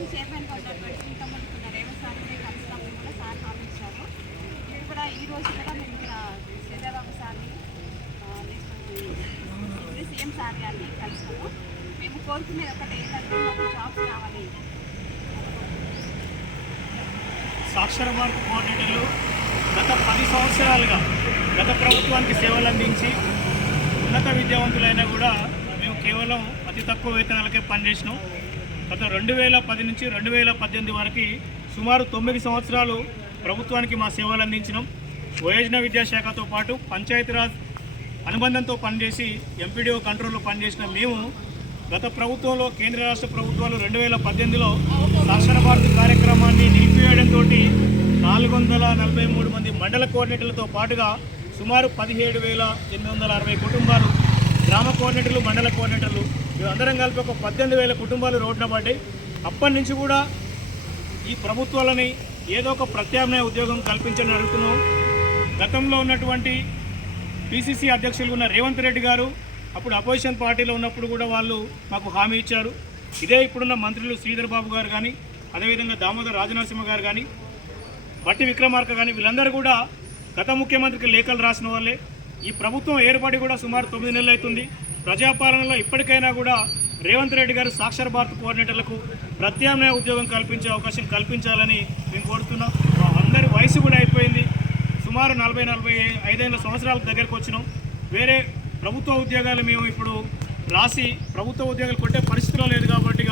కూడా సార్ కూడా మేము ఇక్కడ సార్ మేము మాకు సాక్షర మార్క్ కోఆర్డినేటర్లు గత పది సంవత్సరాలుగా గత ప్రభుత్వానికి సేవలు అందించి ఉన్నత విద్యావంతులైనా కూడా మేము కేవలం అతి తక్కువ వేతనాలకే పనిచేసినాం. గత రెండు వేల పది నుంచి రెండు వేల పద్దెనిమిది వరకు సుమారు తొమ్మిది సంవత్సరాలు ప్రభుత్వానికి మా సేవలు అందించినాం. వయోజన విద్యాశాఖతో పాటు పంచాయతీరాజ్ అనుబంధంతో పనిచేసి ఎంపీడీఓ కంట్రోల్లో పనిచేసిన మేము గత ప్రభుత్వంలో కేంద్ర రాష్ట్ర ప్రభుత్వాలు రెండు వేల పద్దెనిమిదిలో సాక్షర భారతి కార్యక్రమాన్ని నిలిపివేయడంతో నాలుగు వందల నలభై మూడు మంది మండల కోఆర్డినేటర్లతో పాటుగా సుమారు పదిహేడు వేల ఎనిమిది వందల అరవై కుటుంబాలు గ్రామ కోఆర్డినేటర్లు మండల కోఆర్డినేటర్లు మేమందరం కలిపి ఒక పద్దెనిమిది వేల కుటుంబాలు రోడ్డున పడ్డాయి. అప్పటి నుంచి కూడా ఈ ప్రభుత్వాలని ఏదో ఒక ప్రత్యామ్నాయ ఉద్యోగం కల్పించని అడుగుతున్నాం. గతంలో ఉన్నటువంటి పిసిసి అధ్యక్షులు ఉన్న రేవంత్ రెడ్డి గారు అప్పుడు అపోజిషన్ పార్టీలో ఉన్నప్పుడు కూడా వాళ్ళు మాకు హామీ ఇచ్చారు. ఇదే ఇప్పుడున్న మంత్రులు శ్రీధర్ బాబు గారు కానీ అదేవిధంగా దామోదర్ రాజనరసింహ గారు కానీ బట్టి విక్రమార్క కానీ వీళ్ళందరూ కూడా గత ముఖ్యమంత్రికి లేఖలు రాసిన వాళ్ళే. ఈ ప్రభుత్వం ఏర్పడి కూడా సుమారు తొమ్మిది నెలలు అవుతుంది. ప్రజాపాలనలో ఇప్పటికైనా కూడా రేవంత్ రెడ్డి గారు సాక్షర భారత్ కోఆర్డినేటర్లకు ప్రత్యామ్నాయ ఉద్యోగం కల్పించే అవకాశం కల్పించాలని మేము కోరుతున్నాం. మా అందరి వయసు కూడా అయిపోయింది. సుమారు నలభై నలభై ఐదేళ్ళ సంవత్సరాల దగ్గరకు వచ్చినాం. వేరే ప్రభుత్వ ఉద్యోగాలు మేము ఇప్పుడు రాసి ప్రభుత్వ ఉద్యోగాలు కొట్టే పరిస్థితిలో లేదు కాబట్టి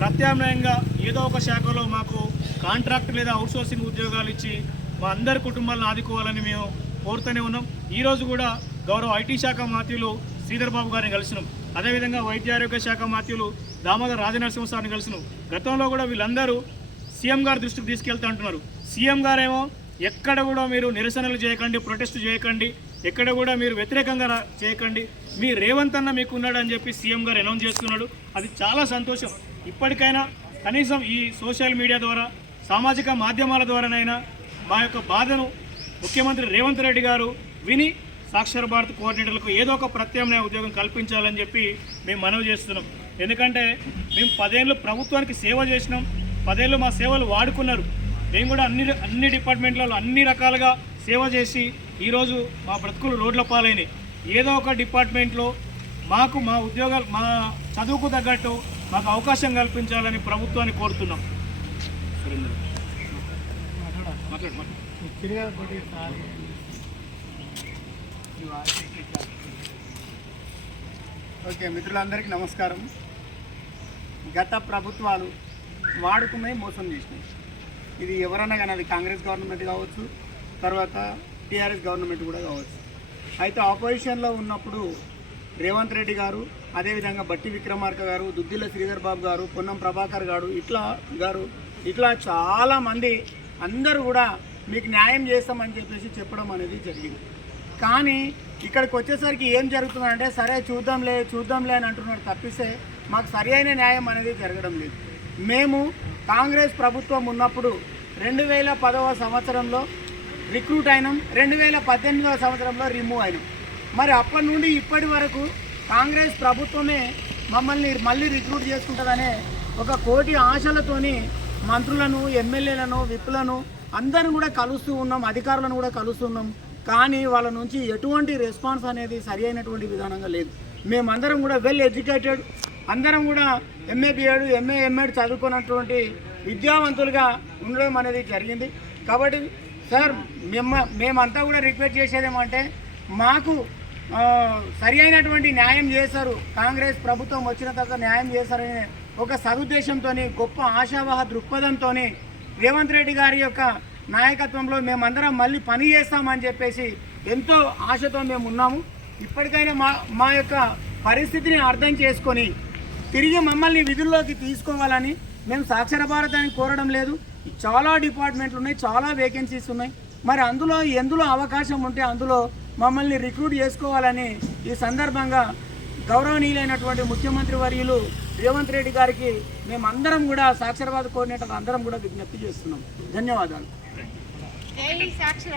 ప్రత్యామ్నాయంగా ఏదో ఒక శాఖలో మాకు కాంట్రాక్ట్ లేదా అవుట్సోర్సింగ్ ఉద్యోగాలు ఇచ్చి మా అందరి కుటుంబాలను ఆదుకోవాలని మేము కోరుతూనే ఉన్నాం. ఈరోజు కూడా గౌరవ ఐటీ శాఖ మాత్యులు శ్రీధర్ బాబు గారిని కలిసినాం. అదేవిధంగా వైద్య ఆరోగ్య శాఖ మాత్యులు దామోదర్ రాజనరసింహ సార్ని కలిసినాం. గతంలో కూడా వీళ్ళందరూ సీఎం గారి దృష్టికి తీసుకెళ్తా అంటున్నారు. సీఎం గారేమో ఎక్కడ కూడా మీరు నిరసనలు చేయకండి ప్రొటెస్ట్ చేయకండి ఎక్కడ కూడా మీరు వ్యతిరేకంగా చేయకండి. మీ రేవంత్ అన్న మీకు ఉన్నాడని అని చెప్పి సీఎం గారు అనౌన్స్ చేస్తున్నాడు. అది చాలా సంతోషం. ఇప్పటికైనా కనీసం ఈ సోషల్ మీడియా ద్వారా సామాజిక మాధ్యమాల ద్వారానైనా మా యొక్క బాధను ముఖ్యమంత్రి రేవంత్ రెడ్డి గారు విని సాక్షర భారత్ కోఆర్డినేటర్లకు ఏదో ఒక ప్రత్యామ్నాయ ఉద్యోగం కల్పించాలని చెప్పి మేము మనవి చేస్తున్నాం. ఎందుకంటే మేము పదేళ్ళు ప్రభుత్వానికి సేవ చేసినాం. పదేళ్ళు మా సేవలు వాడుకున్నారు. మేము కూడా అన్ని అన్ని డిపార్ట్మెంట్లలో అన్ని రకాలుగా సేవ చేసి ఈరోజు మా బ్రతుకులు రోడ్ల పాలైనవి ఏదో ఒక డిపార్ట్మెంట్లో మాకు మా ఉద్యోగాలు మా చదువుకు తగ్గట్టు మాకు అవకాశం కల్పించాలని ప్రభుత్వాన్ని కోరుతున్నాం. సురేంద్ర. మాట్లాడు, మాట్లాడు. ఓకే మిత్రులందరికీ నమస్కారం. గత ప్రభుత్వాలు వాడుకమే మోసం చేసినాయి. ఇది ఎవరన్నా కానీ అది కాంగ్రెస్ గవర్నమెంట్ కావచ్చు తర్వాత టీఆర్ఎస్ గవర్నమెంట్ కూడా కావచ్చు. అయితే ఆపోజిషన్లో ఉన్నప్పుడు రేవంత్ రెడ్డి గారు అదేవిధంగా బట్టి విక్రమార్క గారు దుద్దిల్ల శ్రీధర్ బాబు గారు పొన్నం ప్రభాకర్ గారు ఇట్లా గారు ఇట్లా చాలామంది అందరూ కూడా మీకు న్యాయం చేస్తామని చెప్పేసి చెప్పడం అనేది జరిగింది. కానీ ఇక్కడికి వచ్చేసరికి ఏం జరుగుతుందంటే సరే చూద్దాంలే చూద్దాంలే అని అంటున్నారు తప్పిస్తే మాకు సరి అయిన న్యాయం అనేది జరగడం లేదు. మేము కాంగ్రెస్ ప్రభుత్వం ఉన్నప్పుడు రెండు వేల పదవ సంవత్సరంలో రిక్రూట్ అయినాం రెండు వేల పద్దెనిమిదవ సంవత్సరంలో రిమూవ్ అయినాం. మరి అప్పటి నుండి ఇప్పటి వరకు కాంగ్రెస్ ప్రభుత్వమే మమ్మల్ని మళ్ళీ రిక్రూట్ చేసుకుంటుందనే ఒక కోటి ఆశలతోని మంత్రులను ఎమ్మెల్యేలను విప్లను అందరం కూడా కలుస్తూ ఉన్నాం అధికారులను కూడా కలుస్తున్నాం కానీ వాళ్ళ నుంచి ఎటువంటి రెస్పాన్స్ అనేది సరి అయినటువంటి విధానంగా లేదు. మేమందరం కూడా వెల్ ఎడ్యుకేటెడ్ అందరం కూడా ఎంఏ బిఎడ్ ఎంఏ ఎంఎడ్ చదువుకున్నటువంటి విద్యావంతులుగా ఉండడం అనేది జరిగింది. కాబట్టి సార్ మేము మేమంతా కూడా రిక్వెస్ట్ చేసేది ఏమంటే మాకు సరి అయినటువంటి న్యాయం చేశారు. కాంగ్రెస్ ప్రభుత్వం వచ్చిన తర్వాత న్యాయం చేశారనే ఒక సదుద్దేశంతో గొప్ప ఆశావాహ దృక్పథంతో రేవంత్ రెడ్డి గారి యొక్క నాయకత్వంలో మేమందరం మళ్ళీ పని చేస్తామని చెప్పేసి ఎంతో ఆశతో మేము ఉన్నాము. ఇప్పటికైనా మా మా యొక్క పరిస్థితిని అర్థం చేసుకొని తిరిగి మమ్మల్ని విధుల్లోకి తీసుకోవాలని మేము సాక్షర భారతాన్ని కోరడం లేదు. చాలా డిపార్ట్మెంట్లు ఉన్నాయి చాలా వేకెన్సీస్ ఉన్నాయి. మరి అందులో ఎందులో అవకాశం ఉంటే అందులో మమ్మల్ని రిక్రూట్ చేసుకోవాలని ఈ సందర్భంగా గౌరవనీయులైనటువంటి ముఖ్యమంత్రి వర్యులు రేవంత్ రెడ్డి గారికి మేమందరం కూడా సాక్షరవాద కోఆర్డినేటర్ అందరం కూడా విజ్ఞప్తి చేస్తున్నాం. ధన్యవాదాలు. సాక్షర